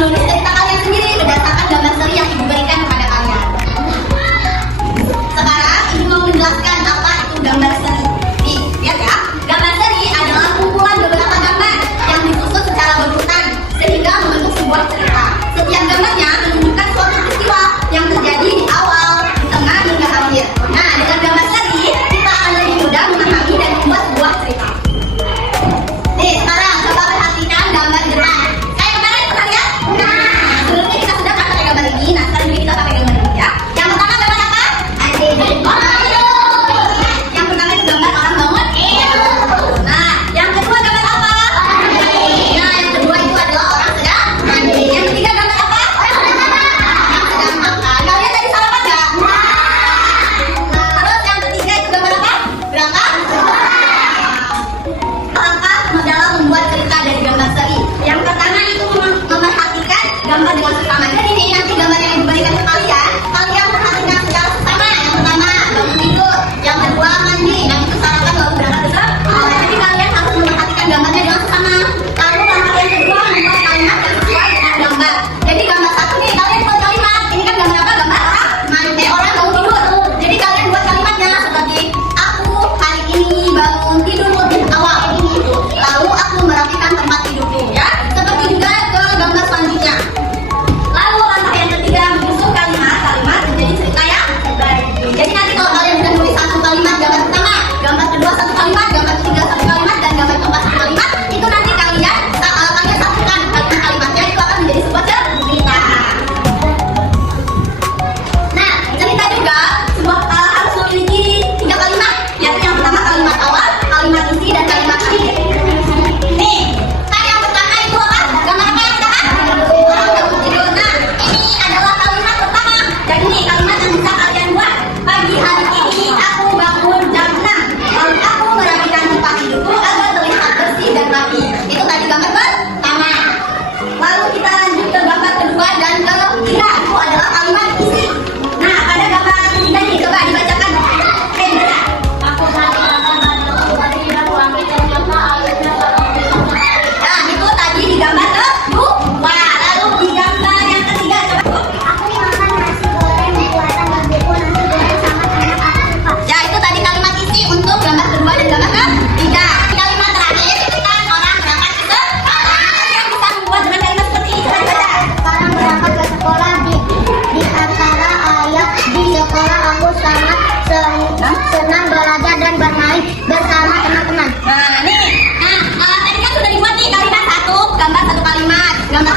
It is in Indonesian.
menulis cerita kalian sendiri berdasarkan gambar seri yang ibu berikan kepada kalian. Sekarang ibu mau menjelaskan apa itu gambar seri. Nih, lihat ya. Gambar seri adalah kumpulan beberapa gambar yang disusun secara berurutan sehingga membentuk sebuah cerita. Setiap gambarnya menunjukkan suatu peristiwa yang terjadi di awal, di tengah, hingga akhir. Nah, dengan gambar seri kita akan lebih mudah memahami dan membuat sebuah cerita. Nih, sekarang coba perhatikan gambar depan. Kayak kemarin pernah lihat? Nah, sebelumnya kita sudah pakai gambar ini. Nah, sekarang juga kita pakai gambar ini ya. Yang pertama gambar apa? Adik. Yang pertama itu gambar orang bangun. Nah, yang kedua gambar apa? Nah, yang kedua itu adalah orang sedang mandi. Yang ketiga gambar apa? Sedang makan. Kalian tadi sarapan nggak? Terus yang ketiga itu gambar apa? Berangkat? Langkah dalam membuat cerita dari gambar seri. Yang pertama itu memerhatikan gambar dengan seksama. Jadi nih nanti gambar yang diberikan ke kalian, kalian perhatikan secara seksama. Yang pertama bangun tidur, yang kedua mandi, yang itu sarapan baru berangkat ke sekolah. Jadi kalian harus memerhatikan gambarnya dengan seksama. Lalu langkah yang kedua membuat kalimat yang sesuai dengan gambar. Jadi gambar satu nih kalian buat kalimat. Ini kan gambar apa? Gambar orang mandi, orang bangun tidur. Jadi kalian buat kalimatnya seperti aku hari ini bangun tidur lebih awal. Lalu aku merapikan tempat tidurku ya. Seperti juga ke gambar selanjutnya. Lalu langkah yang ketiga menyusun kalimat menjadi cerita yang baik. Jadi nanti kalau kalian sudah nulis satu kalimat gambar pertama, gambar kedua satu kalimat, gambar ketiga satu kalimat, dan gambar keempat satu kalimat, itu nanti kalian satukan kalimat-kalimatnya itu akan menjadi sebuah cerita. Nah, cerita juga harus memiliki 3 kalimat, yaitu yang pertama kalimat awal, kalimat isi, dan kalimat akhir. Nih, kan yang pertama itu apa? Gambar apa yang pertama? Orang bangun tidur. Nah, ini adalah kalimat pertama. Dan ini kalimat yang bisa kalian buat. Pagi hari ini aku bangun jam 6. Lalu aku merapikan tempat tidurku agar terlihat bersih dan rapi. Itu tadi gambar pertama. Lalu kita lanjut ke gambar kedua dan ketiga. Itu adalah kalimat isi. Nah, pada gambar ketiga nih, coba dibacakan. Aku tadi Nah, itu tadi di gambar kedua. Lalu di gambar yang ketiga coba. Aku makan nasi goreng buatan ibuku nanti goreng sama anak aku suka. Ya, itu tadi kalimat isi untuk gambar kedua dan gambar ketiga. Kalimat terakhir kan orang berangkat ke sekolah. Yang bisa membuat dengan kalimat seperti ini coba dibaca. Sekarang berangkat ke sekolah di antara ayah di sekolah aku sangat senang belajar dan bermain bersama teman-teman. Nah, nih. Nah, tadi kan sudah dibuat nih kalimat satu, gambar satu kalimat. Gambar